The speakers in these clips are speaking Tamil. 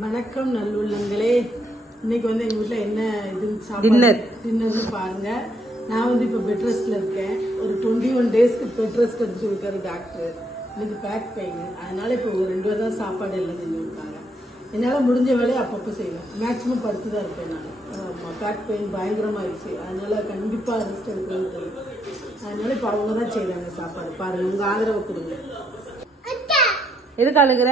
வணக்கம் நல்லுள்ளங்களே. இன்னைக்கு வந்து எங்க வீட்டுல என்ன இதுன்னு டின்னர்னு பாருங்க. நான் வந்து இப்ப பெட் ரெஸ்ட்ல இருக்கேன். ஒரு 21 டேஸ்க்கு பெட் ரெஸ்ட் எடுத்து இருக்காரு டாக்டர். எனக்கு பேக் பெயின், அதனால இப்ப ஒரு 2 பேர் தான் சாப்பாடு எல்லாம் செஞ்சு கொடுத்தாங்க. என்னால முடிஞ்ச வேலையை அப்பப்போ செய்வேன். மேக்சிமம் படுத்துதான் இருப்பேன் நான். பேக் பெயின் பயங்கரமாயிடுச்சு, அதனால கண்டிப்பா ரெஸ்ட் எடுக்கணும்னு தெரியும். அதனால இப்ப அவங்க தான் செய்யறாங்க சாப்பாடு. பாருங்க, உங்க ஆதரவை கொடுங்க. எதுக்கு அழுகுற?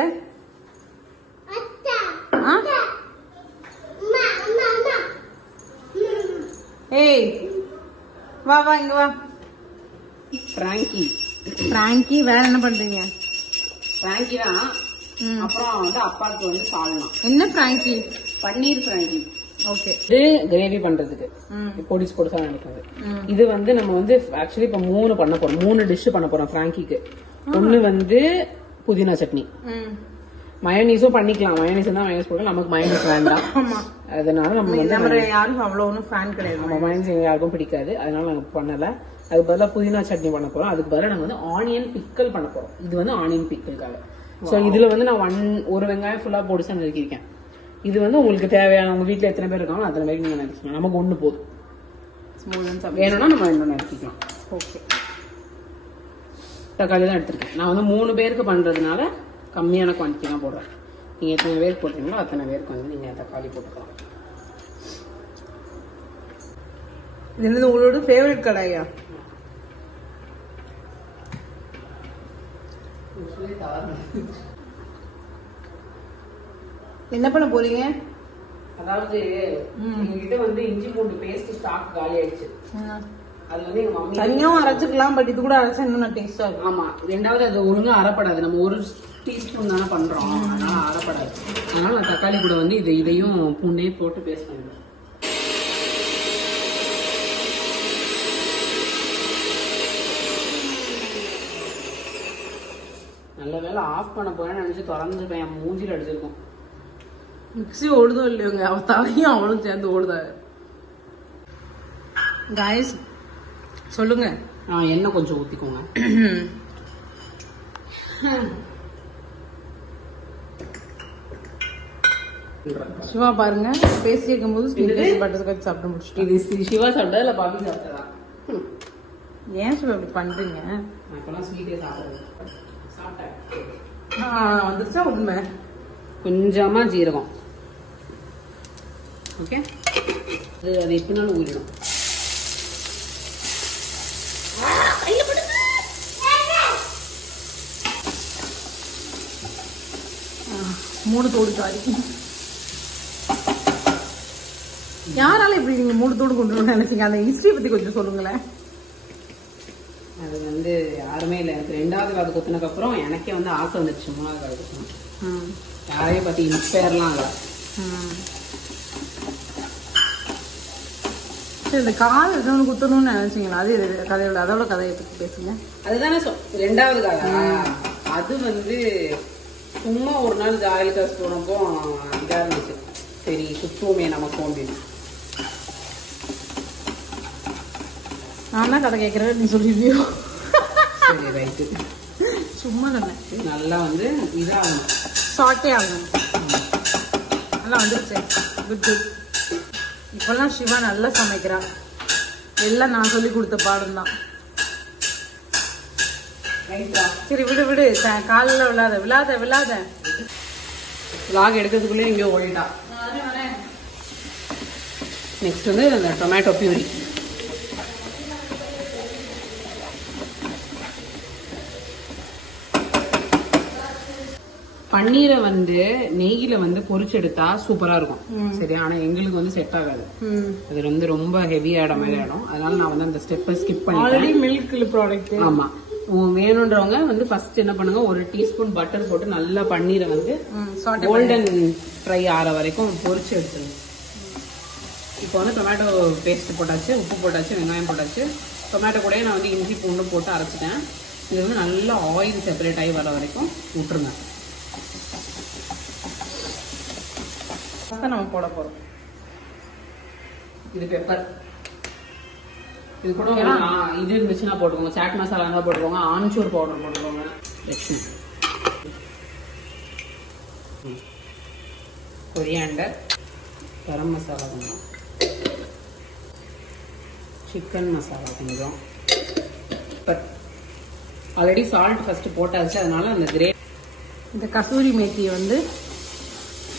ஏய் வா வா இங்க வா. பிராங்கி வேற என்ன பண்றீங்க? பிராங்கி தான். அப்புறம் வந்து அப்பாவுக்கு வந்து சால்னா. என்ன பிராங்கி? பன்னீர் பிராங்கி. ஓகே. இது கிரேவி பண்றதுக்கு பொடிஸ் பொடிசா நினைக்கிறது. இது வந்து நம்ம வந்து ஆக்சுவலி இப்ப 3 பண்ண போறோம். 3 டிஷ் பண்ண போறோம் பிராங்கிக்கு. ஒண்ணு வந்து புதினா சட்னி, மயோனீஸும் பண்ணிக்கலாம். மயோனீஸ் தான் மயோனீஸ் போட, நமக்கு மயோனீஸ் வேண்டாம். அதனால நம்ம வந்து யாரும் அவ்வளவு ஒன்றும் ஃபேன் கிடையாது. நம்ம மயோனீஸ் யாருக்கும் பிடிக்காது, அதனால நாங்க பண்ணல. அதுக்கு பதிலாக புதினா சட்னி பண்ண போறோம். அதுக்கு பதிலாக நாங்க வந்து ஆனியன் பிக்கல் பண்ண போறோம். இது வந்து ஆனியன் பிக்கலுக்காக. சோ இதுல வந்து நான் ஒரு வெங்காயம் ஃபுல்லா பொடிசா நறுக்கிருக்கேன். இது வந்து உங்களுக்கு தேவையான, உங்க வீட்டுல எத்தனை பேர் இருக்காங்களோ அத்தனை பேருக்கு நீங்க நறுக்கிக்கலாம். நமக்கு ஒண்ணு போதும். வேணும்னா நம்ம இன்னொன்னு நறுக்கிக்கலாம். ஓகே. தக்காளி தான் எடுத்திருக்கேன். நான் வந்து 3 பேருக்கு பண்றதுனால கம்மியான குவான்டிட்டி தான் போடுறேன். நீங்க எத்தனை பேருக்கு போட்டீங்களோ அத்தனை பேருக்கு வந்து நீங்க தக்காளி போட்டுக்கலாம். இது என்னது உங்களோட ஃபேவரட் கடாயா? என்ன பண்ண போறீங்க? அதாவது எங்ககிட்ட வந்து இஞ்சி பூண்டு பேஸ்ட் ஸ்டாக் காலி ஆயிடுச்சு. அது வந்து எங்க மம்மி தனியாவும் அரைச்சுக்கலாம், பட் இது கூட அரைச்சா இன்னும் டேஸ்டா இருக்கும். ஆமா, ரெண்டாவது அது ஒழுங்கா அரைப்படாது. நம்ம 1 டீஸ்பூன் தானே பண்றோம், அதனால அரைப்படாது. அதனால நான் தக்காளி கூட வந்து இதையும் பூண்டையும் போட்டு பேஸ்ட் பண்ணுவேன். நல்ல வேலை ஆஃப் பண்ண போறேன்னு நினைச்சு திறந்துருப்பேன். என் மூஞ்சில அடிச்சிருக்கும். மிக்ஸி ஓடுதோ இல்லையோங்க, அவ தலையும் அவளும் சேர்ந்து ஓடுதாங்க. காய்ஸ் சொல்லுங்க. எண்ணெய் கொஞ்சம் ஊத்திக்கோங்க. சிவா பாருங்க, பேசி இருக்கும் போது பட்டர் சாப்பிட்டு முடிச்சுட்டு. இது சிவா சாப்பிட்டா இல்ல பாபி சாப்பிட்டதா? ஏன் சிவா இப்படி பண்றீங்க? இப்பெல்லாம் ஸ்வீட்டே சாப்பிடுறது. சாப்பிட்டேன் வந்துருச்சா உண்மை. கொஞ்சமா ஜீரகம். ஓகே, அது எப்படினாலும் ஊறிடும். 3 தோடு காரி. யாரால இப்படி நீங்க 3 தோடு கொண்டு வரணும்னு நினைச்சீங்க? அந்த ஹிஸ்டரி பத்தி கொஞ்சம் சொல்லுங்களேன். அது வந்து யாருமே இல்லை. எனக்கு 2வது காது குத்துனதுக்கு அப்புறம் எனக்கே வந்து ஆசை வந்துடுச்சு 3வது காது குத்தணும். யாரையும் பத்தி இன்ஸ்பயர்லாம் இல்லை. இந்த காது எதுவும் குத்தணும்னு நினைச்சீங்களா? அது கதையோட அதோட கதையை பத்தி பேசுங்க. அதுதானே 2வது காதா? அது வந்து சும்மா ஒரு நாள் ஜாயில் காசு போனப்போ இதா இருந்துச்சு. சரி குத்துவோமே நமக்கும் அப்படின்னு. நான் தான் கதை கேட்கறேன், நீ சொல்லிடுவியோ? சரி ரைட்டு, சும்மா தானே. நல்லா வந்து இதாகணும், ஷார்ட்டே ஆகணும். நல்லா வந்துருச்சு. Good good. இப்பெல்லாம் சிவா நல்லா சமைக்கிறா. எல்லாம் நான் சொல்லி கொடுத்த பாடம் தான். சரி விடு விடு, காலில் விழாத விழாத விழாத. லாக் எடுக்கிறதுக்குள்ளே இங்கே ஓடிட்டா. நெக்ஸ்ட் வந்து அந்த டொமேட்டோ பியூரி. பன்னீரை வந்து நெய்யில வந்து பொரிச்சு எடுத்தா சூப்பரா இருக்கும். சரி, ஆனா எங்களுக்கு வந்து செட் ஆகாது. அது வந்து ரொம்ப ஹெவி ஆயிடும் மாதிரி ஆயிடும். அதனால நான் வந்து அந்த ஸ்டெப்பை ஸ்கிப் பண்ணிட்டேன். Milk product. ஆமா, வேணுன்றவங்க வந்து ஃபர்ஸ்ட் என்ன பண்ணுங்க, 1 டீஸ்பூன் பட்டர் போட்டு நல்லா பன்னீரை வந்து கோல்டன் ஃப்ரை ஆற வரைக்கும் பொரிச்சு எடுத்துருங்க. இப்போ வந்து டொமேட்டோ பேஸ்ட் போட்டாச்சு, உப்பு போட்டாச்சு, வெங்காயம் போட்டாச்சு. டொமேட்டோ கூட நான் வந்து இஞ்சி பூண்டு போட்டு அரைச்சிட்டேன். இது வந்து நல்லா ஆயில் செப்பரேட் ஆகி வர வரைக்கும் விட்டுருங்க. நம்ம போட போறோம். இது பெப்பர். இது கூட இது இருந்துச்சுன்னா போட்டுக்கோங்க. சாட் மசாலா இருந்தா போட்டுக்கோங்க. ஆம்ச்சூர் பவுடர் போட்டுக்கோங்க. கொரியாண்டர், கரம் மசாலா கொஞ்சம், சிக்கன் மசாலா கொஞ்சம். பட் ஆல்ரெடி சால்ட் ஃபர்ஸ்ட் போட்டாச்சு, அதனால அந்த கிரேவி. இந்த கஸ்தூரி மேத்தி வந்து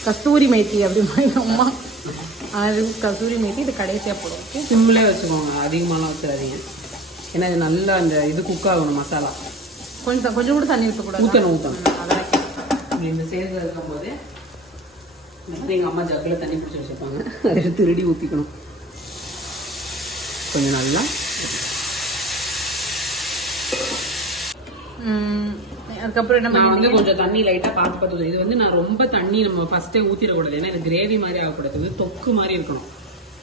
கஸ்தூரி மேத்தி அப்படி அம்மா அது கஸ்தூரி மேத்தி இது கடைசியாக போடும். ஓகே, சிம்மிலே வச்சுக்கோங்க, அதிகமாலாம் வச்சிடாதீங்க. ஏன்னா இது நல்லா அந்த இது குக் ஆகணும் மசாலா. கொஞ்சம் கொஞ்சம் கூட தண்ணி ஊற்றக்கூடாது. ஊற்றணும். அதான் இந்த சேர்ந்து இருக்கும்போது எங்கள் அம்மா ஜக்கில் தண்ணி பிடிச்சி வச்சுருப்பாங்க, அதை திருடி ஊற்றிக்கணும் கொஞ்சம் நல்லா. அதுக்கப்புறம் என்ன நான் வந்து கொஞ்சம் தண்ணி லைட்டாக பார்த்து இது வந்து நான் ரொம்ப தண்ணி நம்ம ஃபர்ஸ்டே ஊற்றிடக்கூடாது. ஏன்னா இது கிரேவி மாதிரி ஆகக்கூடாது, இது தொக்கு மாதிரி இருக்கணும்.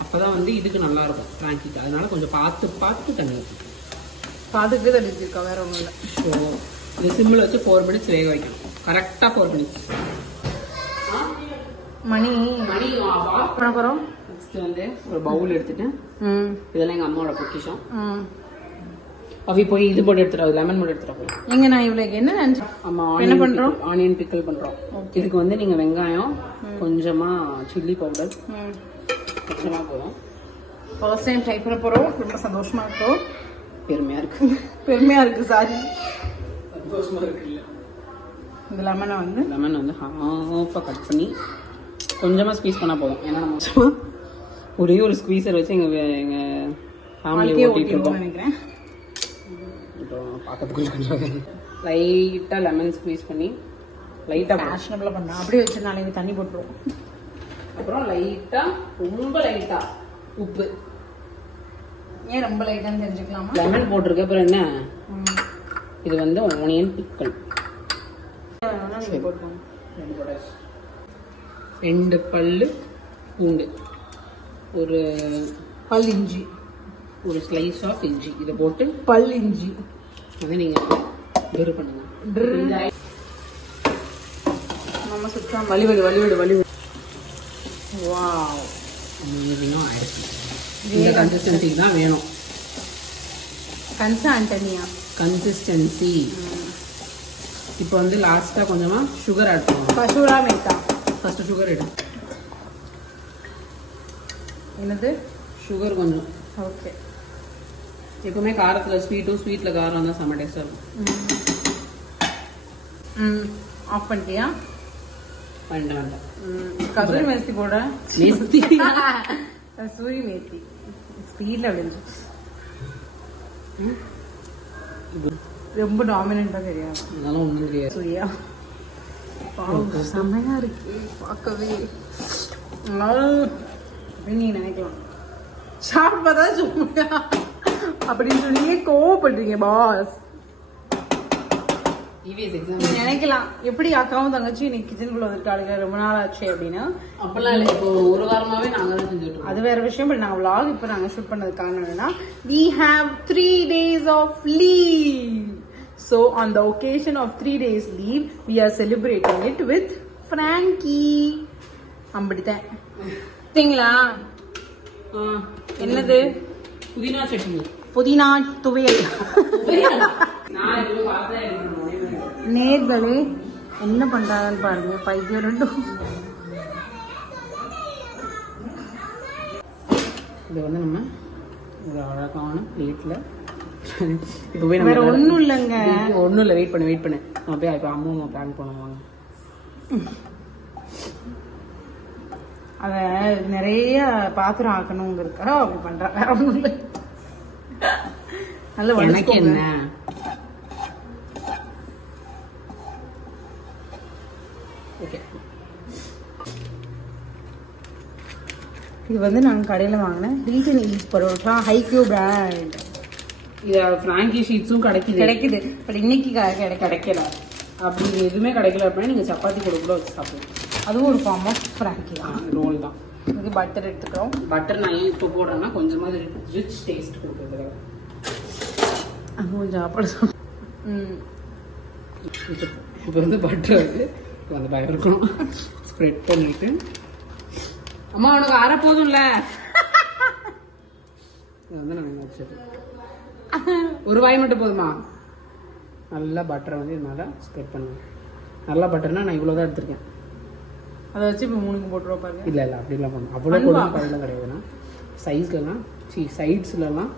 அப்போதான் வந்து இதுக்கு நல்லா இருக்கும் ஃப்ராங்கிக்கு. அதனால கொஞ்சம் பார்த்து தண்ணி ஊற்றணும். பார்த்துட்டு தண்ணி ஊற்றிருக்கா, வேற ஒன்றும் இல்லை. ஸோ இது சிம்மில் வச்சு 4 minutes வேக வைக்கணும். கரெக்டாக 4 minutes. மணி அப்புறம் நெக்ஸ்ட் வந்து ஒரு பவுல் எடுத்துட்டு, இதெல்லாம் எங்கள் அம்மாவோட பொக்கிஷம். அவி போய் இது போட்டு எடுத்துட்டு லெமன் போட்டு எடுத்துட்டு எங்க நான் இவ்வளவு என்ன நினைச்சேன். ஆமா, என்ன பண்றோம்? ஆனியன் பிக்கல் பண்றோம். இதுக்கு வந்து நீங்க வெங்காயம், கொஞ்சமா சில்லி பவுடர் கொஞ்சமா போதும். ஃபர்ஸ்ட் டைம் ட்ரை பண்ண போறோம். ரொம்ப சந்தோஷமா இருக்கும், பெருமையா இருக்கு. பெருமையா இருக்கு. சாரி, சந்தோஷமா இருக்கு. இல்ல இந்த லெமனை வந்து ஹாஃபா கட் பண்ணி கொஞ்சமா ஸ்குவீஸ் பண்ணா போதும். ஏன்னா நம்ம ஒரே ஒரு ஸ்குவீசர் வச்சு எங்க ஃபேமிலியை ஓட்டிட்டு இருக்கோம் நினைக்கிறேன். பார்க்கறதுக்கு லைட்டா லெமன் ஸ்குவீஸ் பண்ணி லைட்டா ஃபேஷனபிளா பண்ணா அப்படியே வச்சு நாளைக்கு தண்ணி போட்டுருவோம். அப்புறம் லைட்டா, ரொம்ப லைட்டா உப்பு. ஏன் ரொம்ப லைட்டான்னு தெரிஞ்சுக்கலாமா? லெமன் போட்டிருக்க. அப்புறம் என்ன, இது வந்து ஆனியன் பிக்கல். 2 பல்லு பூண்டு, ஒரு பல் இஞ்சி, ஒரு ஸ்லைஸ் ஆஃப் இஞ்சி. இதை போட்டு பல் இஞ்சி வந்து நீங்க ட்ரு பண்ணுங்க. நம்ம சுத்தம் வலிவிடு. வாவ், அமேசிங்காக ஆயிடுச்சு. இந்த கன்சிஸ்டன்சிக்கு தான் வேணும். கன்சிஸ்டன்சி. இப்போ வந்து லாஸ்டா கொஞ்சமா சுகர் ஆட் பண்ணுவோம். கசூரா மேத்தா. ஃபர்ஸ்ட் சுகர் எடு. என்னது? சுகர் கொஞ்சம். ஓகே. எப்பவுமே காரத்துல ஸ்வீட்ல காரம் தான் செம்ம டேஸ்டா இருக்கும். ஆஃப் பண்ணிட்டியா? வேண்டாம். கசூரி மேத்தி போட. கசூரி மேத்தி ஸ்பீட்ல விழுந்துச்சு. ரொம்ப டாமினண்டா தெரியாது. அதெல்லாம் ஒண்ணும் தெரியாது. சூரியா செம்மையா இருக்கு பார்க்கவே. நீ நினைக்கலாம் சாப்பிட்டா சும்மா அப்படின்னு சொல்லி கோவப்படுறீங்க பாஸ். நினைக்கலாம் எப்படி அக்காவும் தங்கச்சி இன்னைக்கு கிச்சனுக்குள்ள வந்துட்டாளுங்க ரொம்ப நாள் ஆச்சு அப்படின்னு. அப்பெல்லாம் இல்லை, இப்போ ஒரு வாரமாவே நாங்க தான் செஞ்சுட்டு இருக்கோம். அது வேற விஷயம். பட் நாங்க vlog இப்போ நாங்க ஷூட் பண்ணது காரணம் என்னன்னா we have 3 days of leave. So on the occasion of 3 days leave we are celebrating it with Frankie. அப்படிதான் சரிங்களா? என்னது? புதினா சட்னி. புதினா துவையல். நேர்களே என்ன பண்றாங்கன்னு பாருங்க. பைத்தியம் ரெண்டும். இது வந்து நம்ம ஒரு அழகான பிளேட்ல வேற ஒண்ணும் இல்லைங்க. ஒன்றும் இல்லை, வெயிட் பண்ணு. அப்படியே இப்போ அம்மா பிளான் பண்ணுவாங்க. அத நிறைய பாத்திரம் ஆக்கணுங்கிறதுக்காக அப்படி பண்றா. வேற ஒண்ணும் இல்லை. நல்ல எனக்கு என்ன இது வந்து நாங்க கடையில வாங்கினேன் ரீஜன் ஈஸ் பரோட்டா ஹைக்யூ பிராண்ட். இது ஃப்ராங்கி ஷீட்ஸும் கிடைக்குது. பட் இன்னைக்கு கிடைக்கல. அப்படி எதுவுமே கிடைக்கல அப்படின்னா நீங்க சப்பாத்தி கூட வச்சு சாப்பிடுங்க. அதுவும் ஒரு ஃபார்ம் ஆஃப் ஃப்ராங்கி தான், ரோல் தான். இது பட்டர் எடுத்துக்கிறோம். பட்டர் நான் ஏன் இப்போ போடுறேன்னா கொஞ்சமா ரிச் டேஸ்ட் கொடுக்குறது. அது கொஞ்சம் சாப்பிட. இப்போ வந்து பட்டர் வந்து அந்த பயம் இருக்கணும். ஸ்ப்ரெட் பண்ணிட்டு அம்மா உனக்கு அரை போதும்ல. வந்து நான் வச்சிருக்கேன். ஒரு வாய் மட்டும் போதுமா? நல்லா பட்டரை வந்து இது மேலே ஸ்ப்ரெட் பண்ணுவேன். நல்லா பட்டர்னா நான் இவ்வளோதான் எடுத்திருக்கேன். அதை வச்சு இப்போ 3க்கு போட்டுருவா பாருங்க. இல்லை இல்லை அப்படிலாம் பண்ணும். அவ்வளோ கொடுக்கலாம் கிடையாதுண்ணா. சைஸ்லலாம் சைட்ஸ்லலாம்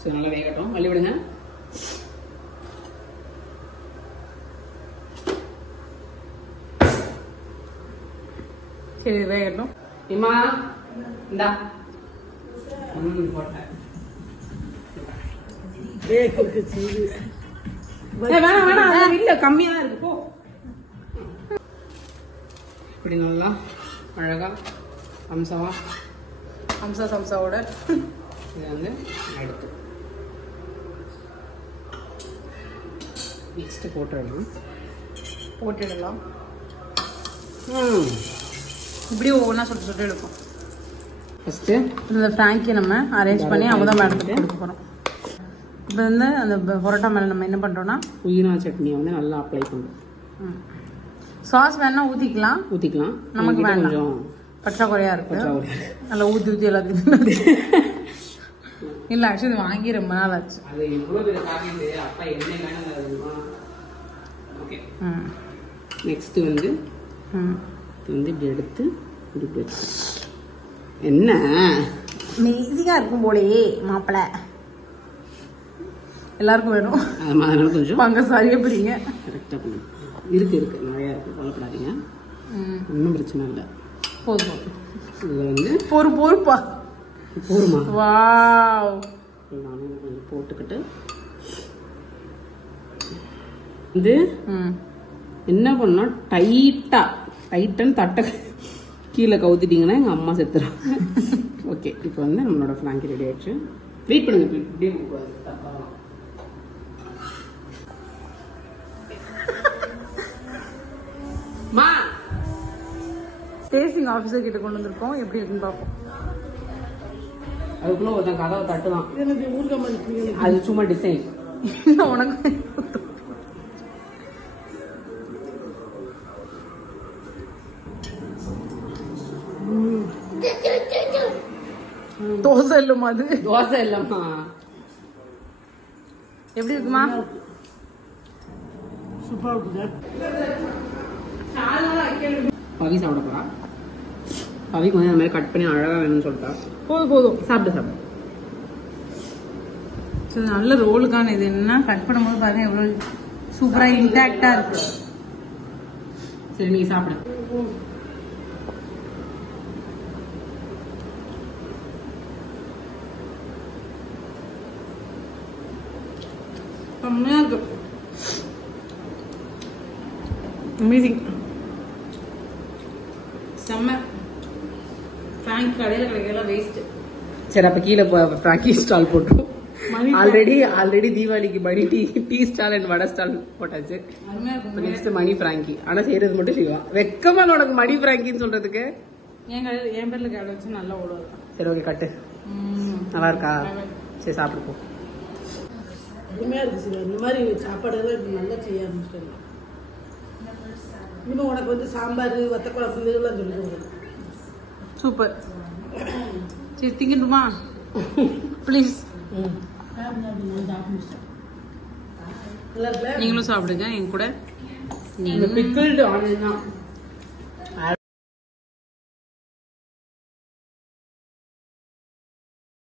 சரி நல்லா வேகட்டும். மல்லி விடுங்க. சரி வேகட்டும். இம்மா இந்தா போட்டேன். வேணாம் வேணாம் இல்லை கம்மியாக இருக்கு போ. இப்படி நல்லா அழகா சம்சாவோட இதை வந்து எடுத்து நெக்ஸ்ட் போட்டுடலாம். இப்படி ஒவ்வொன்றா சுட்டு எடுப்போம். ஃபஸ்ட்டு இந்த ஃப்ராங்கி நம்ம அரேஞ்ச் பண்ணி அமுதா மேடத்துக்கு கொடுக்க போகிறோம். இப்போ வந்து அந்த பரோட்டா மேலே நம்ம என்ன பண்ணுறோன்னா புதினா சட்னியை வந்து நல்லா அப்ளை பண்ணுறோம். சாஸ் வேணா ஊற்றிக்கலாம். நமக்கு வேண்டாம், கொஞ்சம் பற்றாக்குறையாக இருக்கு. நல்லா ஊற்றி எல்லாத்தையும் இல்லை ஆக்சுவலி வாங்கி ரொம்ப நாள் ஆச்சு. அது இவ்வளோ பேர் காட்டிட்டு அப்பா என்ன வேணும். ஓகே நெக்ஸ்ட் வந்து இப்படி எடுத்து இப்படி வச்சு என்ன ஈஸியாக இருக்கும் போலயே மாப்பிள்ளை எல்லாருக்கும் வேணும். அதனால கொஞ்சம் வாங்க சாரியே பிடிங்க. கரெக்டாக பண்ணு. இருக்கு நிறையா இருக்குது, கவலைப்படாதீங்க, ஒன்றும் பிரச்சனை இல்லை. போதும் இதில் வந்து பொறுப்பா போருமா. வாவ் நானும் கொஞ்சம் போட்டுக்கிட்டு வந்து என்ன பண்ணா டைட்டான்னு தட்டை கீழே கவுத்திட்டீங்கன்னா எங்கள் அம்மா செத்துறாங்க. ஓகே இப்போ வந்து நம்மளோட ஃப்ராங்கி ரெடி ஆயிடுச்சு. வெயிட் பண்ணுங்க. இப்படியே டேஸ்டிங் ஆஃபீஸர் கிட்ட கொண்டு வந்திருக்கோம். எப்படி இருக்குன்னு பார்ப்போம். அதுக்குள்ள ஒருத்தன் கதவை தட்டுதான். எனக்கு ஊர்கா அது சும்மா டிசைன். உனக்கு தோசை இல்லமா? அது தோசை இல்லம்மா. எப்படி இருக்குமா? சூப்பரா இருக்குங்க. பவி சாப்பிட போறா. பவிக்கு வந்து அந்த மாதிரி கட் பண்ணி அழகா வேணும்னு சொல்லிட்டா. போதும் சாப்பிட்டு சரி. நல்ல ரோலுக்கான இது என்னன்னா கட் பண்ணும்போது பாருங்க எவ்வளவு சூப்பரா இன்டாக்டா இருக்கு. சரி நீங்க சாப்பிடு. செம்மையா இருக்கு. அமேசிங். செம்ம. ஃப்ராங்க் கடையில் கிடைக்கலாம் வேஸ்ட். சரி அப்ப கீழே ஃப்ராங்கி ஸ்டால் போட்டோம். ஆல்ரெடி தீபாவளிக்கு Mani tea stall and vada stall போட்டாச்சு. Next Mani frankie. ஆனா செய்யறது மட்டும் செய்வா. வெக்கமா உனக்கு மணி ஃப்ராங்கின்னு சொல்றதுக்கு. என் பேர்ல கடை வச்சு நல்லா ஓடுது. சரி ஓகே கட்டு. நல்லா இருக்கா? சரி சாப்பிடு போ. அருமையா இருக்கு சிவா. இந்த மாதிரி சாப்பாடுலாம் நல்லா செய்ய ஆரம்பிச்சிட்டேன். இன்னும் உனக்கு வந்து சாம்பார் வத்த குழம்பு இதெல்லாம் சொல்லிடுவோம். சூப்பர். சரி திங்கட்டுமா ப்ளீஸ்? நீங்களும் சாப்பிடுங்க என் கூட. பிக்கிள்டு ஆனியன் தான்.